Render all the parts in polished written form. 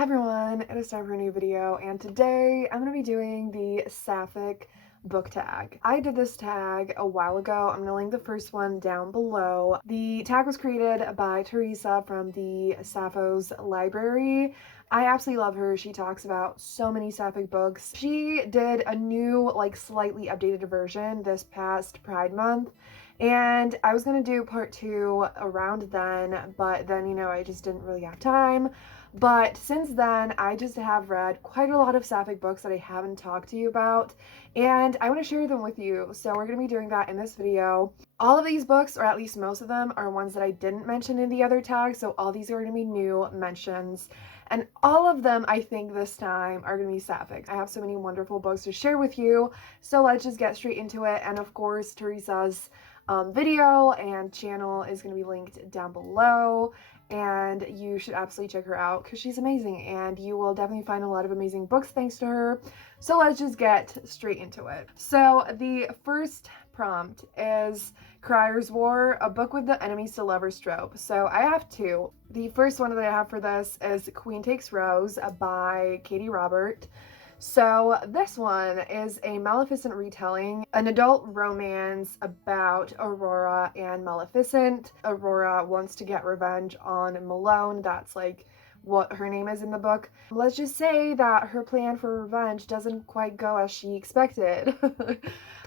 Hi everyone, it is time for a new video, and today I'm going to be doing the Sapphic book tag. I did this tag a while ago. I'm going to link the first one down below. The tag was created by Teresa from the Sappho's library. I absolutely love her. She talks about so many Sapphic books. She did a new, slightly updated version this past Pride Month. And I was gonna do part 2 around then, but then, I just didn't really have time. But since then, I just have read quite a lot of Sapphic books that I haven't talked to you about, and I want to share them with you. So we're going to be doing that in this video. All of these books, or at least most of them, are ones that I didn't mention in the other tag, so all these are going to be new mentions. And all of them, I think, this time are going to be Sapphic. I have so many wonderful books to share with you, so let's just get straight into it. And of course, Teresa's video and channel is going to be linked down below, and you should absolutely check her out because she's amazing, and you will definitely find a lot of amazing books thanks to her. So let's just get straight into it. So the first prompt is Crier's War, a book with the enemies to lovers trope. So I have two. The first one that I have for this is Queen Takes Rose by Katie Robert. So this one is a Maleficent retelling, an adult romance about Aurora and Maleficent. Aurora wants to get revenge on Malone. That's what her name is in the book. Let's just say that her plan for revenge doesn't quite go as she expected.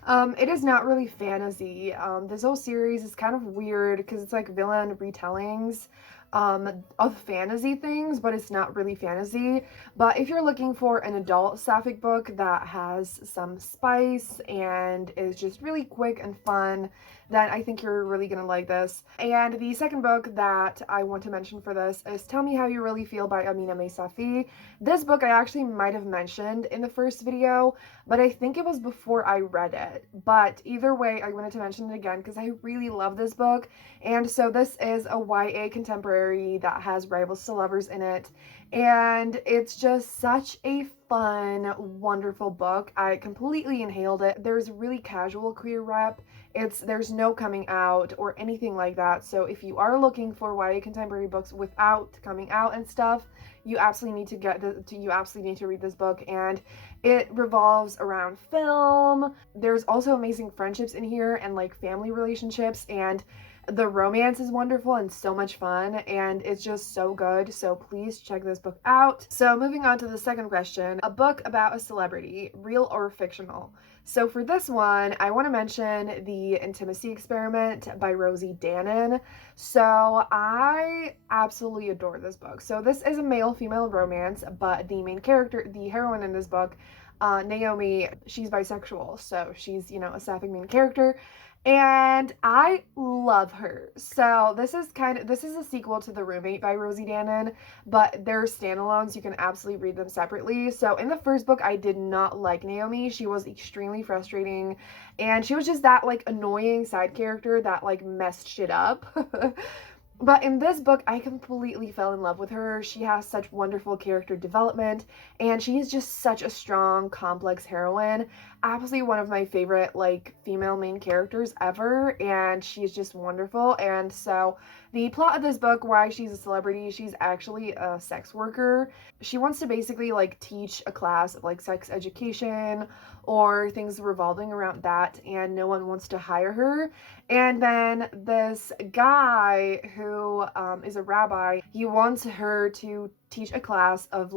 It is not really fantasy. This whole series is kind of weird because it's like villain retellings of fantasy things, but it's not really fantasy. But if you're looking for an adult Sapphic book that has some spice and is just really quick and fun, then I think you're really gonna like this. And the second book that I want to mention for this is Tell Me How You Really Feel by Amina May Safi. This book I actually might have mentioned in the first video, but I think it was before I read it. But either way, I wanted to mention it again because I really love this book. And so this is a YA contemporary that has rivals to lovers in it, and it's just such a fun, wonderful book. I completely inhaled it. There's really casual queer rep. There's no coming out or anything like that. So if you are looking for YA contemporary books without coming out and stuff, you absolutely need to read this book. And it revolves around film. There's also amazing friendships in here and family relationships, and the romance is wonderful and so much fun, and it's just so good. So please check this book out. So moving on to the second question, a book about a celebrity, real or fictional. So for this one, I want to mention The Intimacy Experiment by Rosie Danan. So I absolutely adore this book. So this is a male-female romance, but the main character, the heroine in this book, Naomi, she's bisexual. So she's, a Sapphic main character, and I love her. So this is a sequel to The Roommate by Rosie Danan, but they're standalones. You can absolutely read them separately. So in the first book, I did not like Naomi. She was extremely frustrating, and she was just that annoying side character that messed shit up. But in this book, I completely fell in love with her. She has such wonderful character development, and she is just such a strong, complex heroine. Absolutely one of my favorite, female main characters ever, and she's just wonderful. And so the plot of this book, why she's a celebrity, she's actually a sex worker. She wants to basically, teach a class of, sex education or things revolving around that, and no one wants to hire her. And then this guy who is a rabbi, he wants her to teach a class of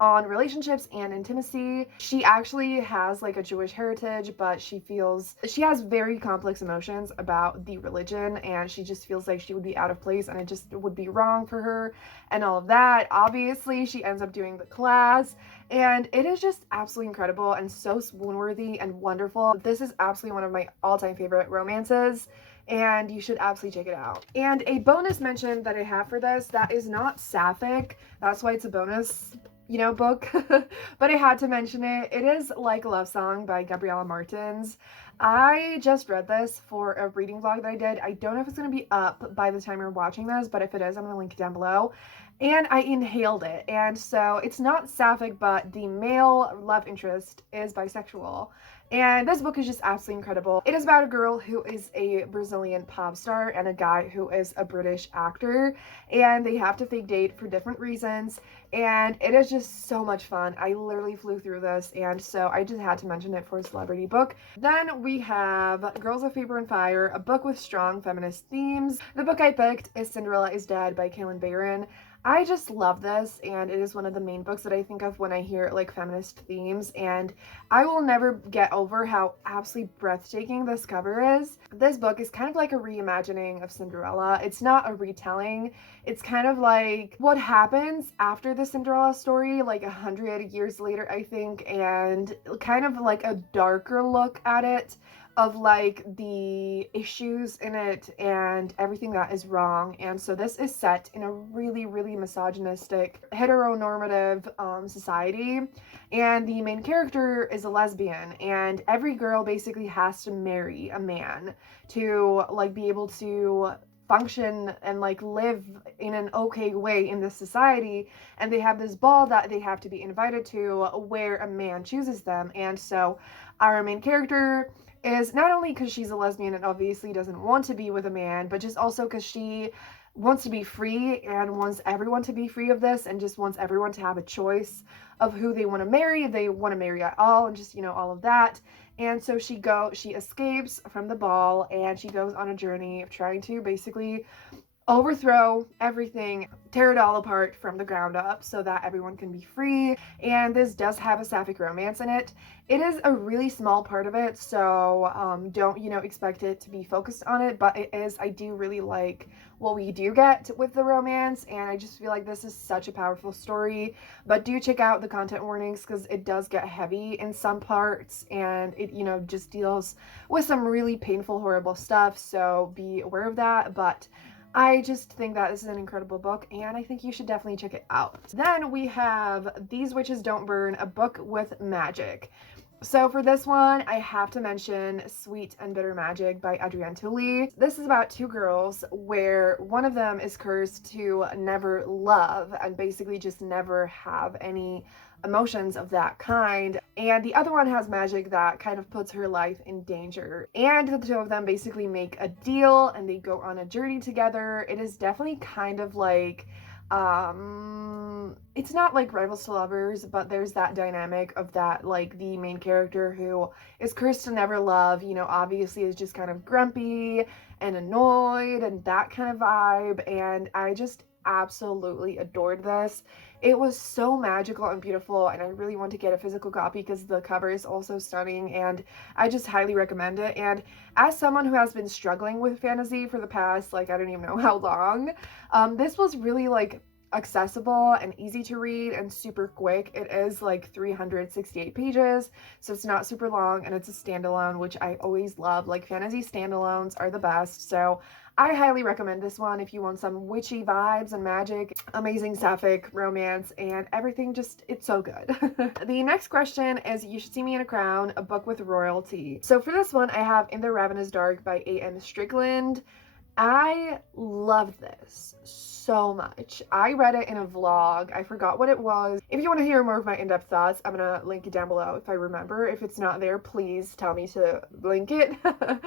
on relationships and intimacy. She actually has a Jewish heritage, but she has very complex emotions about the religion, and she just feels like she would be out of place and it just would be wrong for her and all of that. Obviously, she ends up doing the class, and it is just absolutely incredible and so swoon-worthy and wonderful. This is absolutely one of my all-time favorite romances, and you should absolutely check it out. And a bonus mention that I have for this that is not Sapphic, that's why it's a bonus book, but I had to mention it. It is Like a Love Song by Gabriella Martins. I just read this for a reading vlog that I did. I don't know if it's going to be up by the time you're watching this, but if it is, I'm going to link it down below. and I inhaled it. And so it's not sapphic, but the male love interest is bisexual. And this book is just absolutely incredible. It is about a girl who is a Brazilian pop star and a guy who is a British actor, and they have to fake date for different reasons. And it is just so much fun. I literally flew through this, and so I just had to mention it for a celebrity book. Then we have Girls of Paper and Fire, a book with strong feminist themes. The book I picked is Cinderella is Dead by Kaylin Barron. I just love this, and it is one of the main books that I think of when I hear like feminist themes, and I will never get over how absolutely breathtaking this cover is. This book is kind of like a reimagining of Cinderella. It's not a retelling. It's kind of like what happens after the Cinderella story, like 100 years later, I think, and kind of like a darker look at it, of like the issues in it and everything that is wrong. And so this is set in a really, really misogynistic, heteronormative society, and the main character is a lesbian, and every girl basically has to marry a man to like be able to function and like live in an okay way in this society. And they have this ball that they have to be invited to where a man chooses them. And so our main character is not only because she's a lesbian and obviously doesn't want to be with a man, but just also because she wants to be free and wants everyone to be free of this, and just wants everyone to have a choice of who they want to marry, if they want to marry at all, and just, you know, all of that. And so she escapes from the ball, and she goes on a journey of trying to basically overthrow everything, tear it all apart from the ground up so that everyone can be free. And this does have a sapphic romance in it. It is a really small part of it, so don't, you know, expect it to be focused on it, but it is. I do really like what we do get with the romance, and I just feel like this is such a powerful story. But do check out the content warnings, because it does get heavy in some parts, and it, you know, just deals with some really painful, horrible stuff, so be aware of that. But I just think that this is an incredible book, and I think you should definitely check it out. Then we have These Witches Don't Burn, a book with magic. So for this one, I have to mention Sweet and Bitter Magic by Adrienne Tully. This is about two girls where one of them is cursed to never love and basically just never have any emotions of that kind, and the other one has magic that kind of puts her life in danger. And the two of them basically make a deal and they go on a journey together. It is definitely kind of like it's not like rivals to lovers, but there's that dynamic of that, like the main character who is cursed to never love, you know, obviously is just kind of grumpy and annoyed and that kind of vibe. And I just absolutely adored this. It was so magical and beautiful, and I really want to get a physical copy because the cover is also stunning, and I just highly recommend it. And as someone who has been struggling with fantasy for the past, like, I don't even know how long, this was really like accessible and easy to read and super quick. It is like 368 pages, so it's not super long, and it's a standalone, which I always love. Like, fantasy standalones are the best, so I highly recommend this one if you want some witchy vibes and magic, amazing sapphic romance, and everything. Just, it's so good. The next question is You Should See Me in a Crown, a book with royalty. So for this one, I have In the Ravenous Dark by A.M. Strickland. I loved this so much. I read it in a vlog. I forgot what it was. If you want to hear more of my in-depth thoughts, I'm gonna link it down below if I remember. If it's not there, please tell me to link it.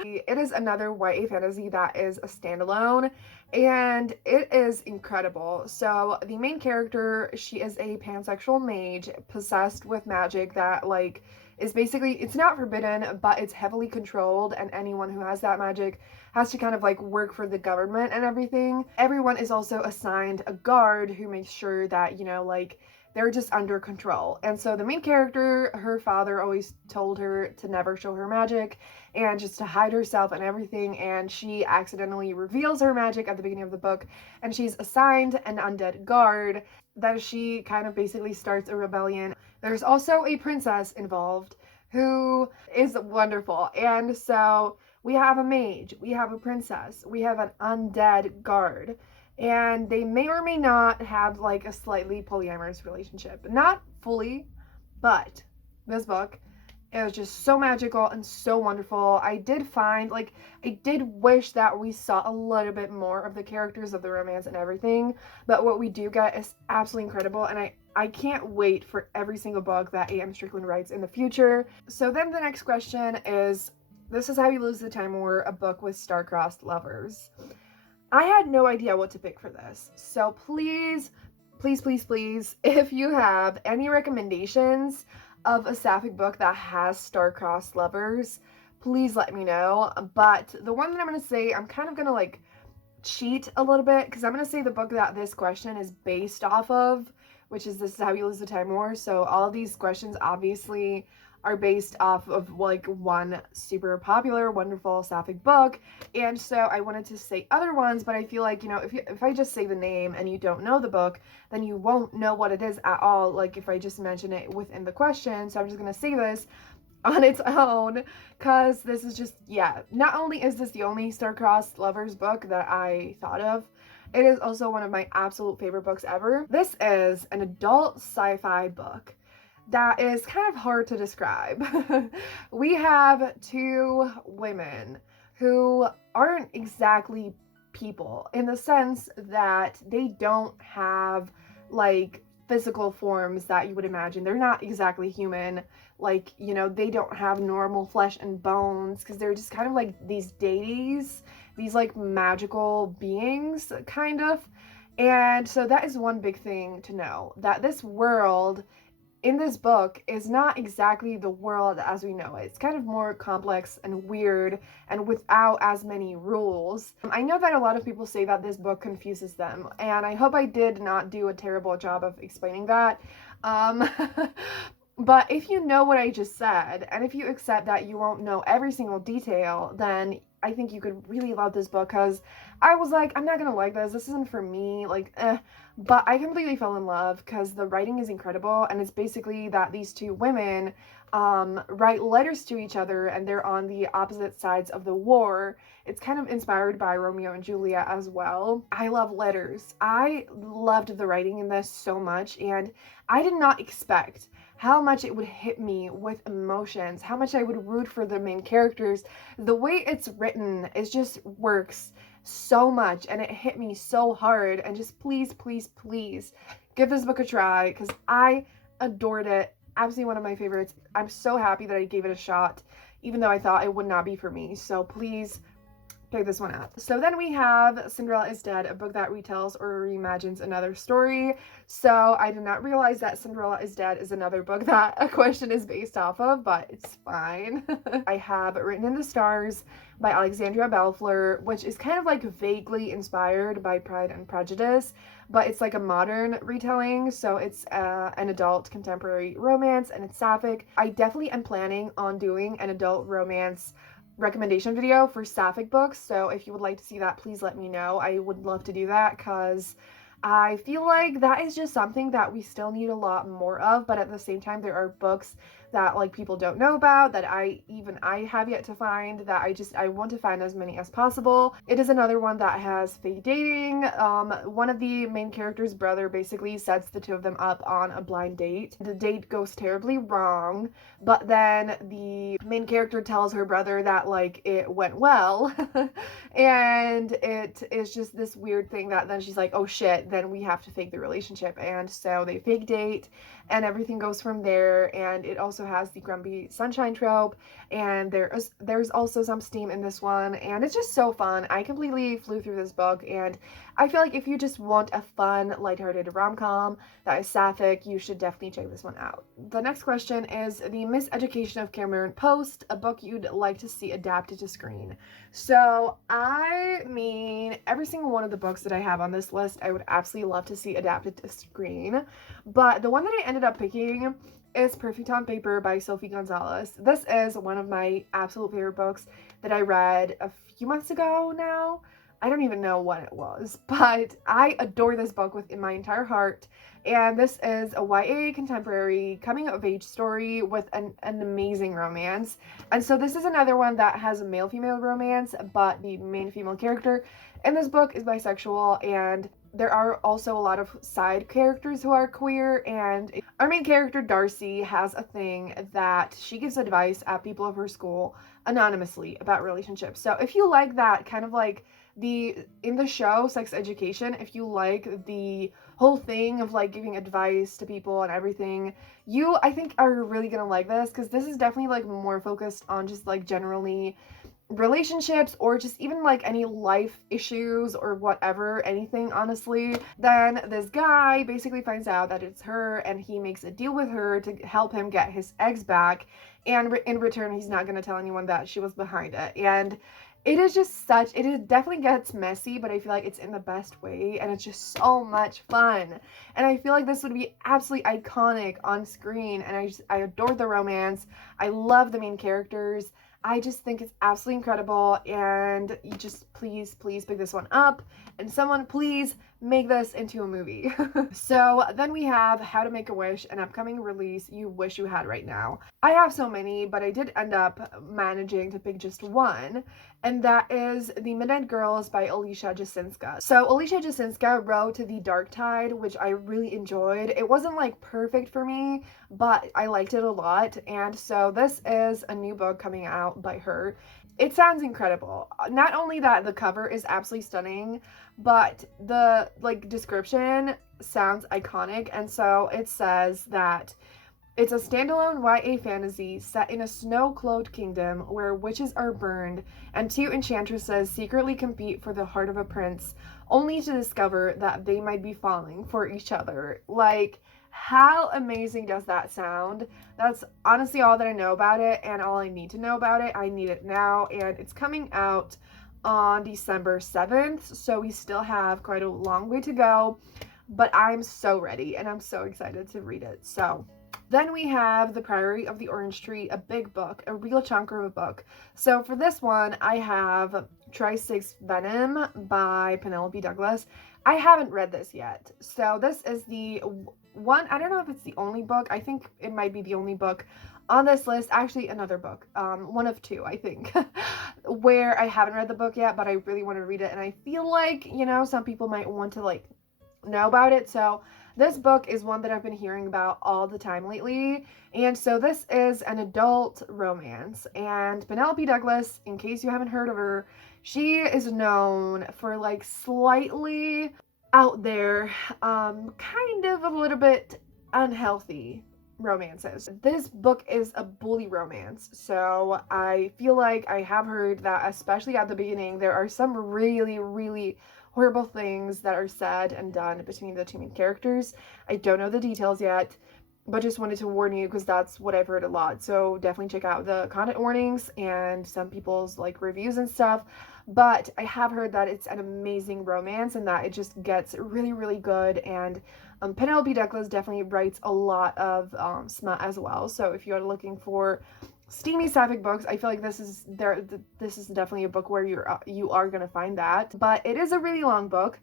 It is another YA fantasy that is a standalone, and it is incredible. So the main character, she is a pansexual mage possessed with magic that, like, is basically, it's not forbidden, but it's heavily controlled, and anyone who has that magic has to kind of like work for the government and everything. Everyone is also assigned a guard who makes sure that, you know, like, they're just under control. And so the main character, her father always told her to never show her magic and just to hide herself and everything, and she accidentally reveals her magic at the beginning of the book, and she's assigned an undead guard. Then she kind of basically starts a rebellion. There's also a princess involved who is wonderful, and so we have a mage, we have a princess, we have an undead guard, and they may or may not have like a slightly polyamorous relationship. Not fully, but this book It was just so magical and so wonderful. I did wish that we saw a little bit more of the characters of the romance and everything, but what we do get is absolutely incredible, and I can't wait for every single book that A.M. Strickland writes in the future. So then the next question is, This Is How You Lose the Time War, a book with star-crossed lovers. I had no idea what to pick for this, so please, please, please, please, if you have any recommendations of a Sapphic book that has star-crossed lovers, please let me know. But the one that I'm going to say, I'm kind of going to like cheat a little bit, because I'm going to say the book that this question is based off of, which is This Is How You Lose the Time War. So all of these questions obviously are based off of like one super popular, wonderful Sapphic book, and so I wanted to say other ones, but I feel like, you know, if I just say the name and you don't know the book, then you won't know what it is at all, like if I just mention it within the question. So I'm just gonna say this on its own, because this is just, yeah, not only is this the only star-crossed lovers book that I thought of, it is also one of my absolute favorite books ever. This is an adult sci-fi book that is kind of hard to describe. We have two women who aren't exactly people, in the sense that they don't have like physical forms that you would imagine. They're not exactly human. Like, you know, they don't have normal flesh and bones, because they're just kind of like these deities, these like magical beings, kind of. And so that is one big thing to know, that this world in this book is not exactly the world as we know it. It's kind of more complex and weird and without as many rules. I know that a lot of people say that this book confuses them, and I hope I did not do a terrible job of explaining that. But if you know what I just said, and if you accept that you won't know every single detail, then I think you could really love this book, because I was like, I'm not gonna like this. This isn't for me. Like, But I completely fell in love, because the writing is incredible, and it's basically that these two women write letters to each other, and they're on the opposite sides of the war. It's kind of inspired by Romeo and Juliet as well. I love letters. I loved the writing in this so much, and I did not expect how much it would hit me with emotions, how much I would root for the main characters. The way it's written, it just works so much, and it hit me so hard. And just please, please, please give this book a try, because I adored it. Absolutely one of my favorites. I'm so happy that I gave it a shot, even though I thought it would not be for me. So please pick this one up. So then we have Cinderella is Dead, a book that retells or reimagines another story. So I did not realize that Cinderella is Dead is another book that a question is based off of, but it's fine. I have Written in the Stars by Alexandria Bellfleur, which is kind of like vaguely inspired by Pride and Prejudice, but it's like a modern retelling. So it's an adult contemporary romance, and it's Sapphic. I definitely am planning on doing an adult romance recommendation video for Sapphic books, so if you would like to see that, please let me know. I would love to do that, because I feel like that is just something that we still need a lot more of, but at the same time there are books that like people don't know about, that I have yet to find, that I want to find as many as possible. It is another one that has fake dating. One of the main characters' brother basically sets the two of them up on a blind date. The date goes terribly wrong, but then the main character tells her brother that like it went well and it is just this weird thing that then she's like, oh shit, then we have to fake the relationship. And so they fake date, and everything goes from there. And it also has the grumpy sunshine trope, and there's also some steam in this one, and it's just so fun. I completely flew through this book, and I feel like if you just want a fun, lighthearted rom-com that is Sapphic, you should definitely check this one out. The next question is The Miseducation of Cameron Post, a book you'd like to see adapted to screen. So I mean, every single one of the books that I have on this list, I would absolutely love to see adapted to screen, but the one that I ended up picking is Perfect on Paper by Sophie Gonzalez. This is one of my absolute favorite books that I read a few months ago now. I don't even know what it was, but I adore this book with my entire heart. And this is a YA contemporary coming of age story with an amazing romance. And so this is another one that has a male-female romance, but the main female character in this book is bisexual, and there are also a lot of side characters who are queer, and our main character Darcy has a thing that she gives advice at people of her school anonymously about relationships. So if you like that kind of like in the show Sex Education, if you like the whole thing of like giving advice to people and everything, you I think are really gonna like this, because this is definitely like more focused on just like generally relationships, or just even like any life issues or whatever, anything honestly. Then this guy basically finds out that it's her, and he makes a deal with her to help him get his eggs back, and in return he's not going to tell anyone that she was behind it. And it is just such, definitely gets messy, but I feel like it's in the best way, and it's just so much fun. And I feel like this would be absolutely iconic on screen, and I adore the romance. I love the main characters. I just think it's absolutely incredible, and you just please pick this one up, and someone please make this into a movie. So then we have How to Make a Wish, an upcoming release you wish you had right now. I have so many, but I did end up managing to pick just one, and that is The Midnight Girls by Alicia Jasinska. So Alicia Jasinska wrote The Dark Tide, which I really enjoyed. It wasn't like perfect for me, but I liked it a lot, and so this is a new book coming out by her. It sounds incredible. Not only that the cover is absolutely stunning, but the like description sounds iconic. And so it says that it's a standalone YA fantasy set in a snow-clothed kingdom where witches are burned and two enchantresses secretly compete for the heart of a prince, only to discover that they might be falling for each other. Like, how amazing does that sound? That's honestly all that I know about it, and all I need to know about it. I need it now, and it's coming out on December 7th, so we still have quite a long way to go, but I'm so ready, and I'm so excited to read it. So then we have The Priory of the Orange Tree, a big book, a real chunker of a book. So for this one, I have Tri-Six Venom by Penelope Douglas. I haven't read this yet. So this is the one, I don't know if it's the only book. I think it might be the only book on this list. Actually, another book, one of two, I think, where I haven't read the book yet, but I really want to read it. And I feel like, you know, some people might want to like know about it. So this book is one that I've been hearing about all the time lately. And so this is an adult romance. And Penelope Douglas, in case you haven't heard of her, she is known for like slightly out there, kind of a little bit unhealthy romances. This book is a bully romance, so I feel like I have heard that, especially at the beginning, there are some really horrible things that are said and done between the two main characters. I don't know the details yet, but just wanted to warn you because that's what I've heard a lot. So definitely check out the content warnings and some people's like reviews and stuff. But I have heard that it's an amazing romance and that it just gets really good. And Penelope Douglas definitely writes a lot of smut as well. So if you are looking for steamy sapphic books, I feel like this is definitely a book where you are gonna find that. But it is a really long book.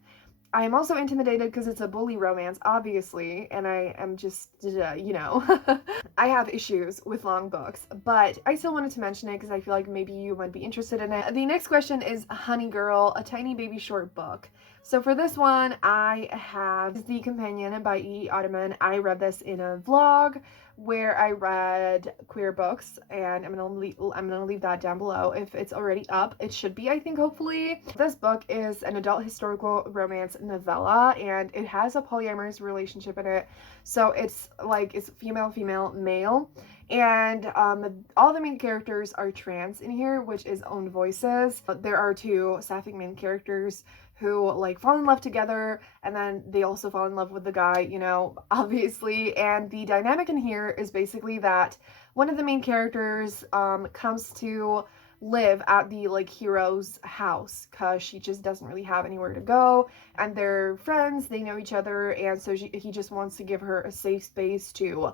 I am also intimidated because it's a bully romance, obviously, and I am just, you know, I have issues with long books, but I still wanted to mention it because I feel like maybe you might be interested in it. The next question is Honey Girl, a tiny baby short book. So for this one, I have The Companion by E. Ottoman. I read this in a vlog where I read queer books, and I'm gonna leave that down below if it's already up. It should be, I think, hopefully. This book is an adult historical romance novella, and it has a polyamorous relationship in it. So it's like, it's female, male, and all the main characters are trans in here, which is owned voices. There are two sapphic main characters who like fall in love together, and then they also fall in love with the guy, you know, obviously. And the dynamic in here is basically that one of the main characters comes to live at the like hero's house because she just doesn't really have anywhere to go, and they're friends, they know each other, and so he just wants to give her a safe space to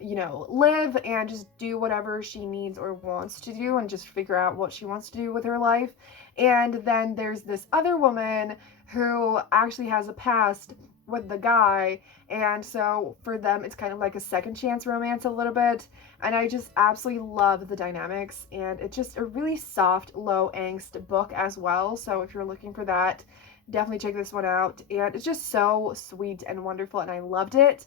you know, live and just do whatever she needs or wants to do, and just figure out what she wants to do with her life. And then there's this other woman who actually has a past with the guy, and so for them it's kind of like a second chance romance a little bit, and I just absolutely love the dynamics, and it's just a really soft, low angst book as well. So if you're looking for that, definitely check this one out. And it's just so sweet and wonderful, and I loved it.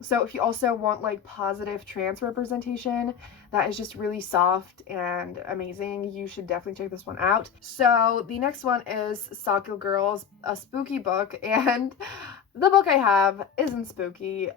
So if you also want like positive trans representation that is just really soft and amazing, you should definitely check this one out. So the next one is Sakyo Girls, a spooky book, and the book I have isn't spooky,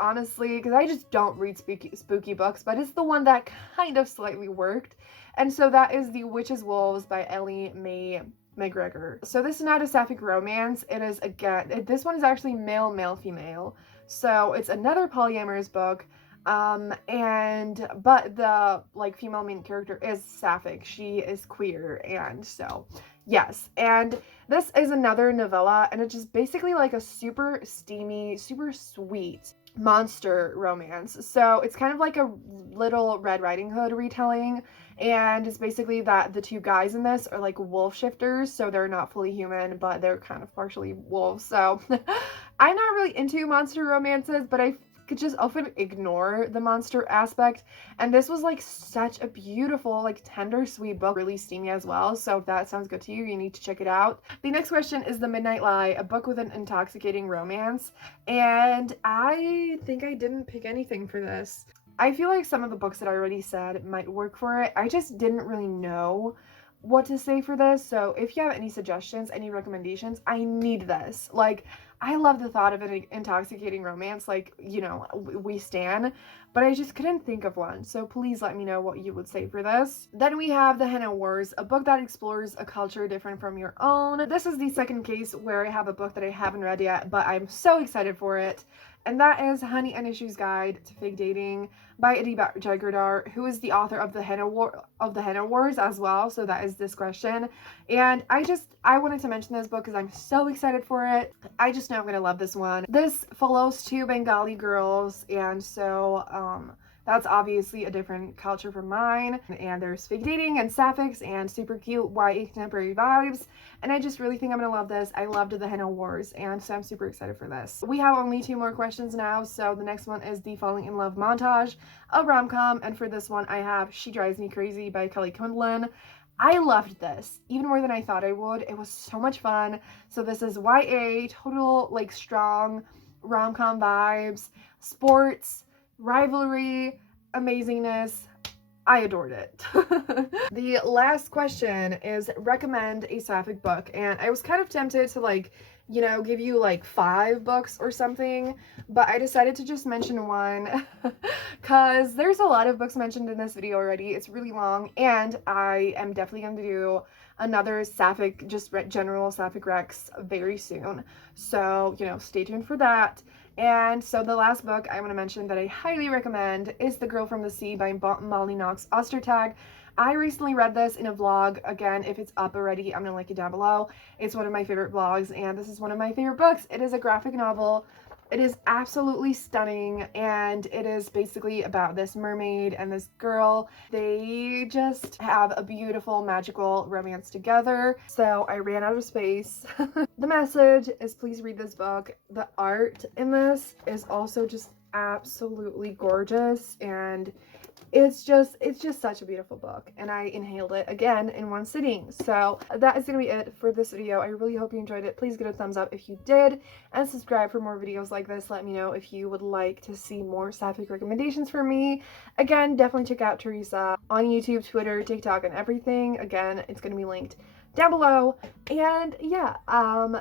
honestly, because I just don't read spooky books, but it's the one that kind of slightly worked. And so that is The Witch's Wolves by Ellie Mae McGregor. So this is not a sapphic romance. It is, again, this one is actually male, male, female. So it's another polyamorous book, but the like female main character is sapphic. She is queer, and so yes. And this is another novella, and it's just basically like a super steamy, super sweet monster romance. So it's kind of like a little Red Riding Hood retelling, and it's basically that the two guys in this are like wolf shifters, so they're not fully human, but they're kind of partially wolves. So I'm not really into monster romances, but I could just often ignore the monster aspect, and this was like such a beautiful, like tender, sweet book, really steamy as well. So if that sounds good to you, you need to check it out. The next question is The Midnight Lie, a book with an intoxicating romance, and I think I didn't pick anything for this. I feel like some of the books that I already said might work for it. I just didn't really know what to say for this. So if you have any suggestions, any recommendations, I need this. Like, I love the thought of an intoxicating romance, like, you know, we stan, but I just couldn't think of one. So please let me know what you would say for this. Then we have The Henna Wars, a book that explores a culture different from your own. This is the second case where I have a book that I haven't read yet, but I'm so excited for it. And that is Honey and Issue's Guide to Fake Dating by Adiba Jagardar, who is the author of the Henna Wars as well. So that is this question. And I wanted to mention this book because I'm so excited for it. I just know I'm gonna love this one. This follows two Bengali girls, and so that's obviously a different culture from mine, and there's fake dating and sapphics and super cute YA contemporary vibes, and I just really think I'm gonna love this. I loved The Henna Wars, and so I'm super excited for this. We have only 2 more questions now, so the next one is The Falling in Love Montage, a rom-com, and for this one I have She Drives Me Crazy by Kelly Quinlan. I loved this, even more than I thought I would. It was so much fun. So this is YA, total, like, strong rom-com vibes, sports, rivalry, amazingness. I adored it. The last question is recommend a sapphic book, and I was kind of tempted to, like, you know, give you like 5 books or something, but I decided to just mention one because there's a lot of books mentioned in this video already. It's really long, and I am definitely going to do another sapphic, just general sapphic recs very soon. So, you know, stay tuned for that. And so the last book I want to mention that I highly recommend is The Girl from the Sea by Molly Knox Ostertag. I recently read this in a vlog. Again, if it's up already, I'm gonna link it down below. It's one of my favorite vlogs, and this is one of my favorite books. It is a graphic novel. It is absolutely stunning, and it is basically about this mermaid and this girl. They just have a beautiful, magical romance together. So I ran out of space. The message is please read this book. The art in this is also just absolutely gorgeous, and it's just such a beautiful book, and I inhaled it again in one sitting. So that is gonna be it for this video. I really hope you enjoyed it. Please give it a thumbs up if you did, and subscribe for more videos like this. Let me know if you would like to see more sapphic recommendations from me. Again, definitely check out Teresa on YouTube, Twitter, TikTok, and everything. Again, it's gonna be linked down below. And yeah,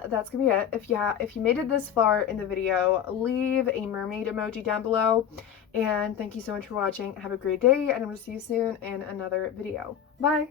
that's gonna be it. If you made it this far in the video, leave a mermaid emoji down below. And thank you so much for watching. Have a great day, and I'm gonna see you soon in another video. Bye!